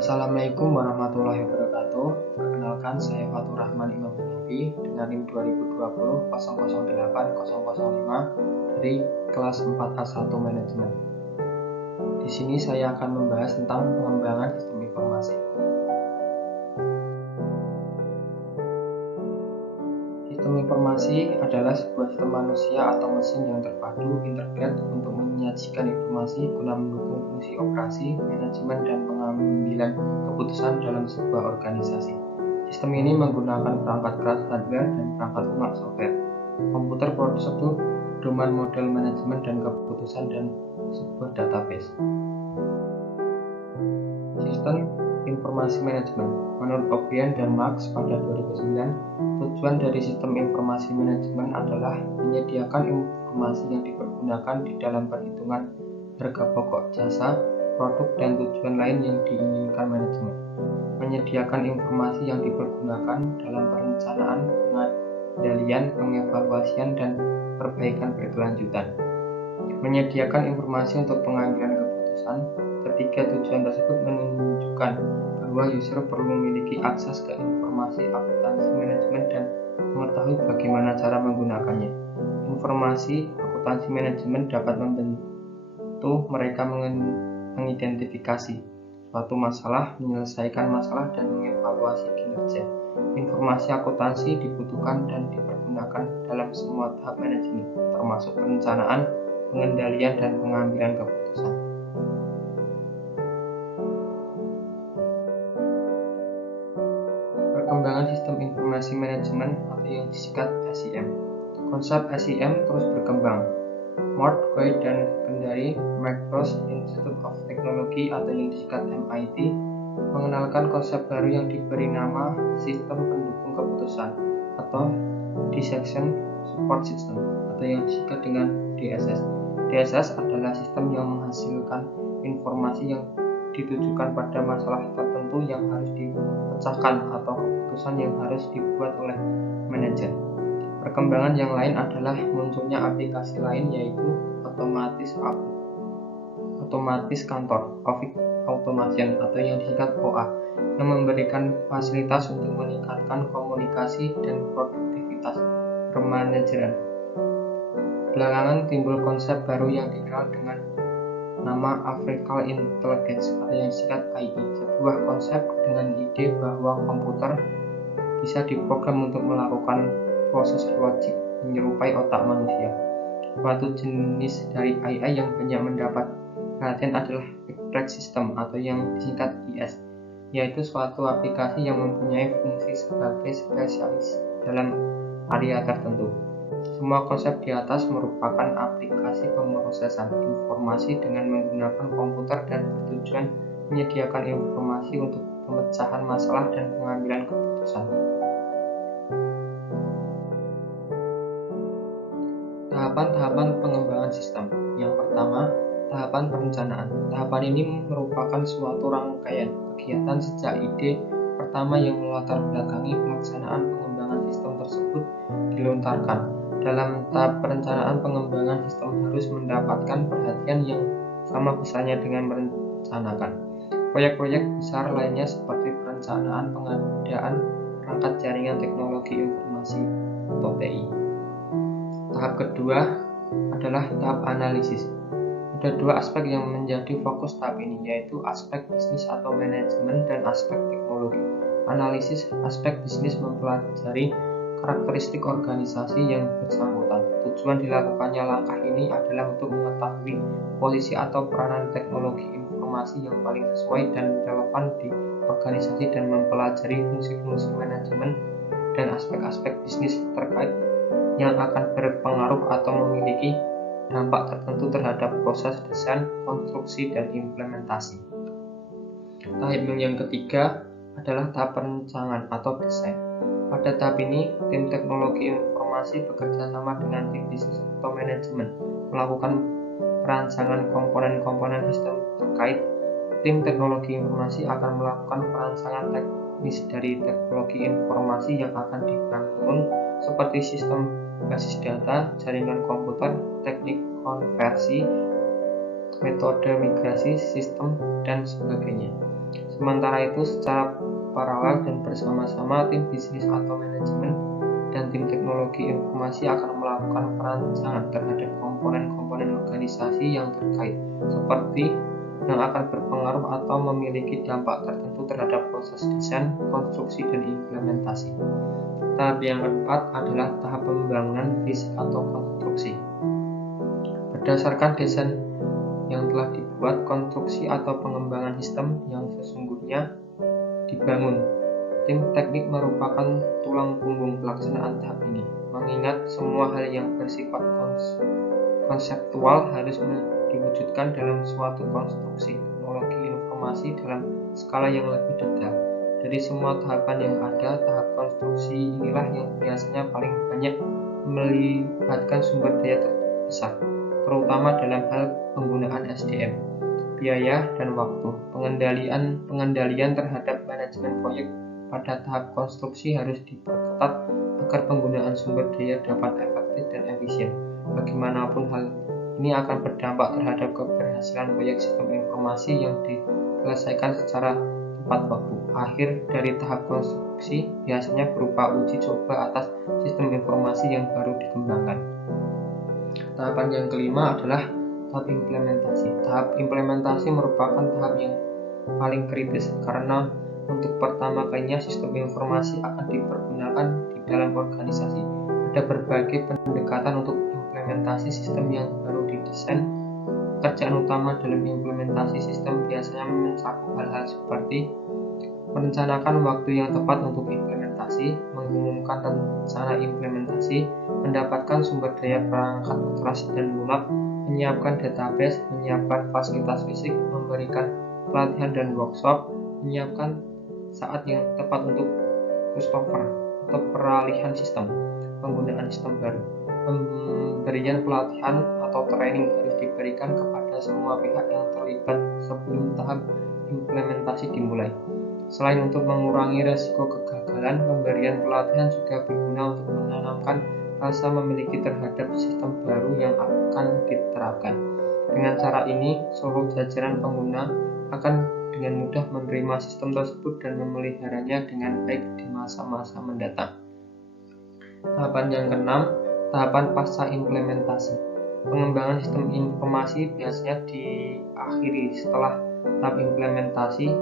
Assalamualaikum warahmatullahi wabarakatuh. Perkenalkan, saya Fatur Rahman Imam Hanafi dengan NIM 2020 008005 dari kelas 4A1 Manajemen. Di sini saya akan membahas tentang pengembangan sistem informasi. Sistem informasi adalah sebuah sistem manusia atau mesin yang terpadu integrate untuk menyajikan informasi guna mendukung fungsi operasi, manajemen, dan pengambilan keputusan dalam sebuah organisasi. Sistem ini menggunakan perangkat keras hardware dan perangkat lunak software, komputer prosedur, pedoman model manajemen dan keputusan, dan sebuah database. Sistem informasi manajemen. Menurut O'Brien dan Marx pada 2009, tujuan dari sistem informasi manajemen adalah menyediakan informasi yang dipergunakan di dalam perhitungan harga pokok jasa, produk, dan tujuan lain yang diinginkan manajemen. Menyediakan informasi yang dipergunakan dalam perencanaan, pengendalian, pengevaluasian, dan perbaikan berkelanjutan. Menyediakan informasi untuk pengambilan keputusan. Ketiga tujuan tersebut menunjukkan bahwa user perlu memiliki akses ke informasi akuntansi manajemen dan mengetahui bagaimana cara menggunakannya. Informasi akuntansi manajemen dapat membantu mereka mengidentifikasi suatu masalah, menyelesaikan masalah, dan mengevaluasi kinerja. Informasi akuntansi dibutuhkan dan dipergunakan dalam semua tahap manajemen, termasuk perencanaan, pengendalian, dan pengambilan keputusan. Perkembangan sistem informasi manajemen atau yang disingkat SIM. Konsep SIM terus berkembang. Mort Goy dan Kendari Microsoft Institute of Technology atau yang disingkat MIT mengenalkan konsep baru yang diberi nama Sistem Pendukung Keputusan atau Decision Support System atau yang disingkat dengan DSS. DSS adalah sistem yang menghasilkan informasi yang ditujukan pada masalah tertentu yang harus dipecahkan atau keputusan yang harus dibuat oleh manajer. Perkembangan yang lain adalah munculnya aplikasi lain yaitu otomatis kantor, Office Automation atau yang disingkat OA, yang memberikan fasilitas untuk meningkatkan komunikasi dan produktivitas permanajeran. Belakangan timbul konsep baru yang dikenal dengan nama Artificial Intelligence atau yang disingkat AI, sebuah konsep dengan ide bahwa komputer bisa diprogram untuk melakukan proses logik menyerupai otak manusia. Suatu jenis dari AI yang banyak mendapat perhatian adalah Backtrack System atau yang disingkat IS, yaitu suatu aplikasi yang mempunyai fungsi sebagai spesialis dalam area tertentu. Semua konsep di atas merupakan aplikasi pemrosesan informasi dengan menggunakan komputer dan bertujuan menyediakan informasi untuk pemecahan masalah dan pengambilan keputusan. Tahapan-tahapan pengembangan sistem. Yang pertama, tahapan perencanaan. Tahapan ini merupakan suatu rangkaian kegiatan sejak ide pertama yang melatar belakangi pelaksanaan pengembangan sistem tersebut dilontarkan. Dalam tahap perencanaan, pengembangan sistem harus mendapatkan perhatian yang sama besarnya dengan merencanakan proyek-proyek besar lainnya seperti perencanaan pengadaan perangkat jaringan teknologi informasi atau TI. Tahap kedua adalah tahap analisis. Ada dua aspek yang menjadi fokus tahap ini, yaitu aspek bisnis atau manajemen dan aspek teknologi. Analisis aspek bisnis mempelajari karakteristik organisasi yang bersangkutan. Tujuan dilakukannya langkah ini adalah untuk mengetahui posisi atau peranan teknologi informasi yang paling sesuai dan relevan di organisasi dan mempelajari fungsi-fungsi manajemen dan aspek-aspek bisnis terkait yang akan berpengaruh atau memiliki dampak tertentu terhadap proses desain, konstruksi, dan implementasi. Tahap yang ketiga adalah tahap perencanaan atau desain. Pada tahap ini, tim teknologi informasi bekerja sama dengan tim bisnis atau manajemen melakukan perancangan komponen-komponen sistem terkait. Tim teknologi informasi akan melakukan perancangan teknis dari teknologi informasi yang akan dibangun seperti sistem basis data, jaringan komputer, teknik konversi, metode migrasi, sistem, dan sebagainya. Sementara itu, secara paralel dan bersama-sama, tim bisnis atau manajemen dan tim teknologi informasi akan melakukan perancangan terhadap komponen-komponen organisasi yang terkait, seperti yang akan berpengaruh atau memiliki dampak tertentu terhadap proses desain, konstruksi, dan implementasi. Tahap yang keempat adalah tahap pembangunan fisik atau konstruksi. Berdasarkan desain yang telah dibuat, konstruksi atau pengembangan sistem yang sesungguhnya dibangun. Tim teknik merupakan tulang punggung pelaksanaan tahap ini, mengingat semua hal yang bersifat konseptual harus diwujudkan dalam suatu konstruksi teknologi informasi dalam skala yang lebih detail. Dari semua tahapan yang ada, tahap konstruksi inilah yang biasanya paling banyak melibatkan sumber daya terbesar, terutama dalam hal penggunaan SDM, biaya, dan waktu. Pengendalian terhadap manajemen proyek pada tahap konstruksi harus diperketat agar penggunaan sumber daya dapat efektif dan efisien. Bagaimanapun hal ini akan berdampak terhadap keberhasilan proyek sistem informasi yang diselesaikan secara tepat waktu. Akhir dari tahap konstruksi biasanya berupa uji coba atas sistem informasi yang baru dikembangkan. Tahapan yang kelima adalah tahap implementasi. Tahap implementasi merupakan tahap yang paling kritis karena untuk pertama kalinya sistem informasi akan dipergunakan di dalam organisasi. Ada berbagai pendekatan untuk implementasi sistem yang baru didesain. Pekerjaan utama dalam implementasi sistem biasanya mencakup hal-hal seperti merencanakan waktu yang tepat untuk implementasi, mengumumkan rencana implementasi, mendapatkan sumber daya perangkat keras dan lunak, menyiapkan database, menyiapkan fasilitas fisik, memberikan pelatihan dan workshop, menyiapkan saat yang tepat untuk cutover atau peralihan sistem, penggunaan sistem baru. Pemberian pelatihan atau training harus diberikan kepada semua pihak yang terlibat sebelum tahap implementasi dimulai. Selain untuk mengurangi risiko kegagalan, pemberian pelatihan juga berguna untuk menanamkan rasa memiliki terhadap sistem baru yang akan diterapkan. Dengan cara ini, seluruh jajaran pengguna akan dengan mudah menerima sistem tersebut dan memeliharanya dengan baik di masa-masa mendatang. Tahapan yang keenam, tahapan pasca implementasi. Pengembangan sistem informasi biasanya diakhiri setelah tahap implementasi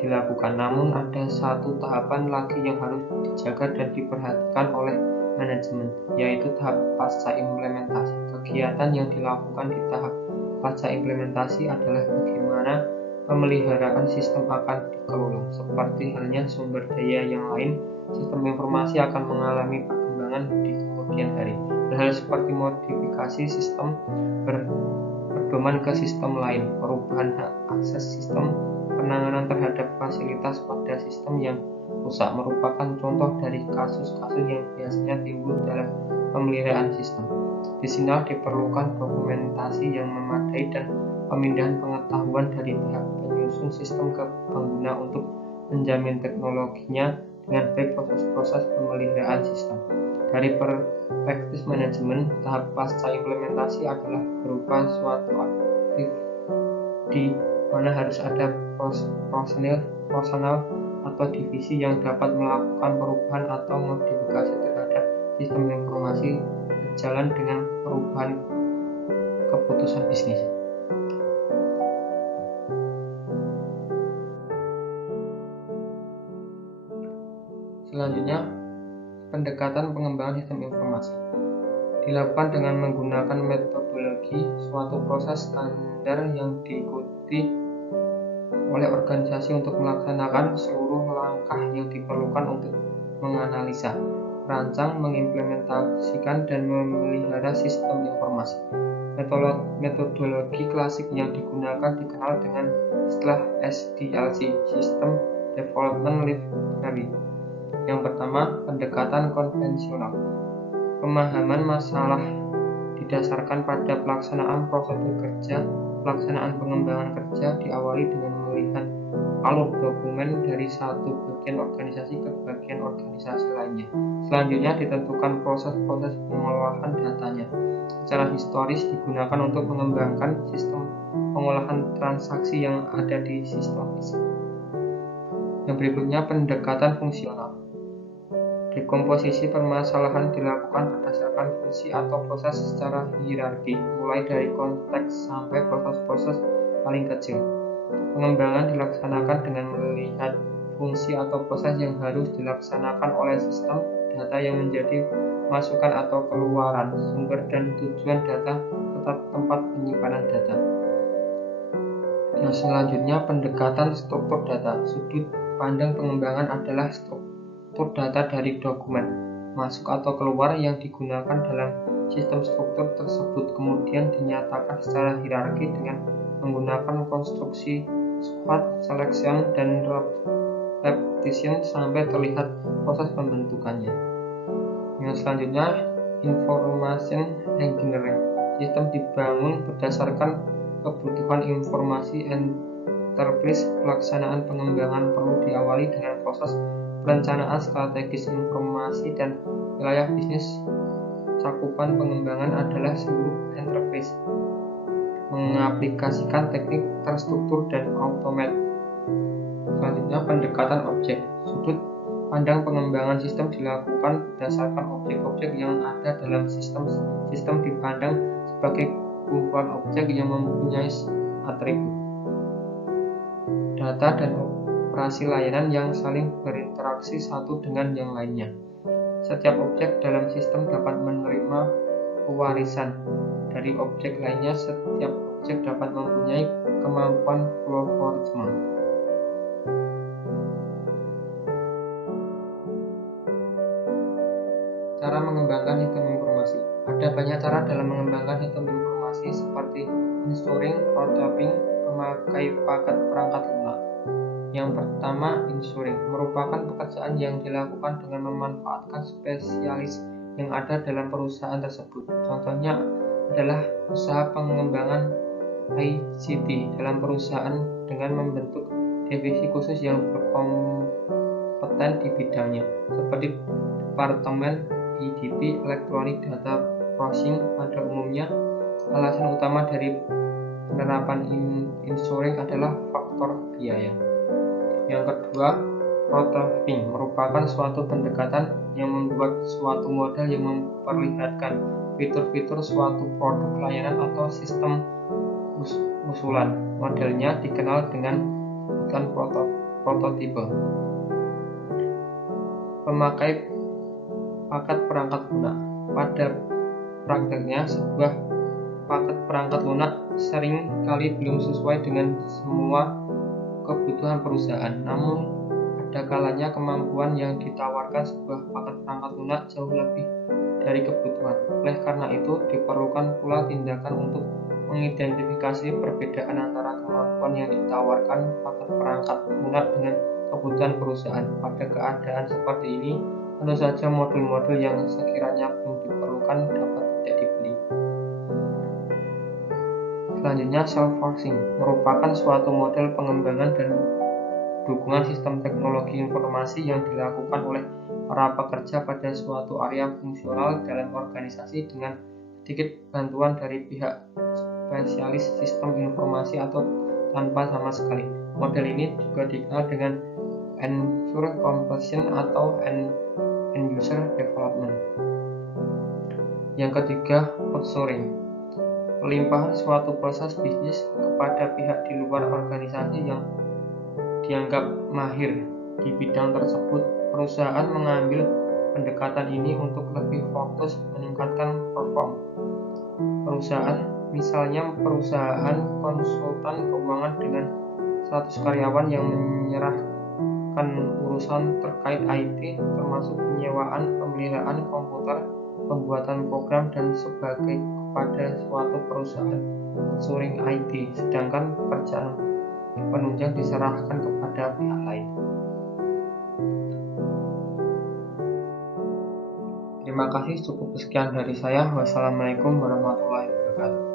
dilakukan, namun ada satu tahapan lagi yang harus dijaga dan diperhatikan oleh manajemen, yaitu tahap pasca implementasi. Kegiatan yang dilakukan di tahap pasca implementasi adalah bagaimana pemeliharaan sistem akan dikelola. Seperti halnya sumber daya yang lain, sistem informasi akan mengalami perkembangan di kemudian hari. Hal seperti modifikasi sistem berdoman ke sistem lain, perubahan hak akses sistem, penanganan terhadap fasilitas pada sistem yang rusak merupakan contoh dari kasus-kasus yang biasanya timbul dalam pemeliharaan sistem. Di sini diperlukan dokumentasi yang memadai dan pemindahan pengetahuan dari pihak penyusun sistem ke pengguna untuk menjamin teknologinya dengan baik. Proses-proses pemeliharaan sistem dari perspektif manajemen, tahap pasca implementasi adalah berupa suatu aktif di mana harus ada personal atau divisi yang dapat melakukan perubahan atau modifikasi terhadap sistem informasi sejalan dengan perubahan keputusan bisnis. Selanjutnya, pendekatan pengembangan sistem informasi dilakukan dengan menggunakan metodologi suatu proses standar yang diikuti oleh organisasi untuk melaksanakan seluruh langkah yang diperlukan untuk menganalisa, merancang, mengimplementasikan, dan memelihara sistem informasi. Metodologi klasik yang digunakan dikenal dengan istilah SDLC, System Development Library. Yang pertama, pendekatan konvensional. Pemahaman masalah didasarkan pada pelaksanaan prosedur kerja. Pelaksanaan pengembangan kerja diawali dengan melihat alur dokumen dari satu bagian organisasi ke bagian organisasi lainnya. Selanjutnya ditentukan proses-proses pengolahan datanya. Secara historis digunakan untuk mengembangkan sistem pengolahan transaksi yang ada di sistem fisik. Yang berikutnya, pendekatan fungsional. Dekomposisi permasalahan dilakukan berdasarkan fungsi atau proses secara hierarki, mulai dari konteks sampai proses-proses paling kecil. Pengembangan dilaksanakan dengan melihat fungsi atau proses yang harus dilaksanakan oleh sistem, data yang menjadi masukan atau keluaran, sumber dan tujuan data, serta tempat penyimpanan data. Yang selanjutnya, pendekatan struktur data. Sudut pandang pengembangan adalah struktur data dari dokumen, masuk atau keluar yang digunakan dalam sistem. Struktur tersebut kemudian dinyatakan secara hierarki dengan menggunakan konstruksi squat, selection, dan repetition sampai terlihat proses pembentukannya. Yang selanjutnya, information engineering. Sistem dibangun berdasarkan kebutuhan informasi enterprise. Pelaksanaan pengembangan perlu diawali dengan proses perencanaan strategis informasi dan wilayah bisnis. Cakupan pengembangan adalah seluruh enterprise, mengaplikasikan teknik terstruktur dan automate. Selanjutnya, pendekatan objek. Sudut pandang pengembangan sistem dilakukan berdasarkan objek-objek yang ada dalam sistem. Sistem dipandang sebagai kumpulan objek yang mempunyai atribut, data, dan operasi layanan yang saling berinteraksi satu dengan yang lainnya. Setiap objek dalam sistem dapat menerima pewarisan dari objek lainnya. Setiap objek dapat mempunyai kemampuan plomorisme. Cara mengembangkan sistem informasi. Ada banyak cara dalam mengembangkan sistem informasi, seperti ensuring, prototyping, memakai paket perangkat lunak. Yang pertama, ensuring merupakan pekerjaan yang dilakukan dengan memanfaatkan spesialis yang ada dalam perusahaan tersebut. Contohnya adalah usaha pengembangan ICT dalam perusahaan dengan membentuk divisi khusus yang berkompeten di bidangnya, seperti Departemen EDP, Electronic Data Processing. Pada umumnya, alasan utama dari penerapan ensuring adalah faktor biaya. Yang kedua, prototyping merupakan suatu pendekatan yang membuat suatu model yang memperlihatkan fitur-fitur suatu produk, layanan, atau sistem usulan. Modelnya dikenal dengan sebutan prototipe. Pemakai paket perangkat lunak. Pada prakteknya, sebuah paket perangkat lunak sering kali belum sesuai dengan semua kebutuhan perusahaan. Namun, ada kalanya kemampuan yang ditawarkan sebuah paket perangkat lunak jauh lebih dari kebutuhan. Oleh karena itu, diperlukan pula tindakan untuk mengidentifikasi perbedaan antara kemampuan yang ditawarkan paket perangkat lunak dengan kebutuhan perusahaan. Pada keadaan seperti ini, tentu saja modul-modul yang sekiranya belum diperlukan dapat tidak dibeli. Selanjutnya, self-sourcing merupakan suatu model pengembangan dan dukungan sistem teknologi informasi yang dilakukan oleh para pekerja pada suatu area fungsional dalam organisasi dengan sedikit bantuan dari pihak spesialis sistem informasi atau tanpa sama sekali. Model ini juga dikenal dengan ensure completion atau end-user development. Yang ketiga, outsourcing. Pelimpahan suatu proses bisnis kepada pihak di luar organisasi yang dianggap mahir di bidang tersebut. Perusahaan mengambil pendekatan ini untuk lebih fokus meningkatkan perform perusahaan. Misalnya, perusahaan konsultan keuangan dengan 100 karyawan yang menyerahkan urusan terkait IT, termasuk penyewaan, pemeliharaan komputer, pembuatan program, dan sebagainya kepada suatu perusahaan outsourcing IT, sedangkan pekerjaan penunjang diserahkan kepada pihak lain. Terima kasih, cukup sekian dari saya. Wassalamualaikum warahmatullahi wabarakatuh.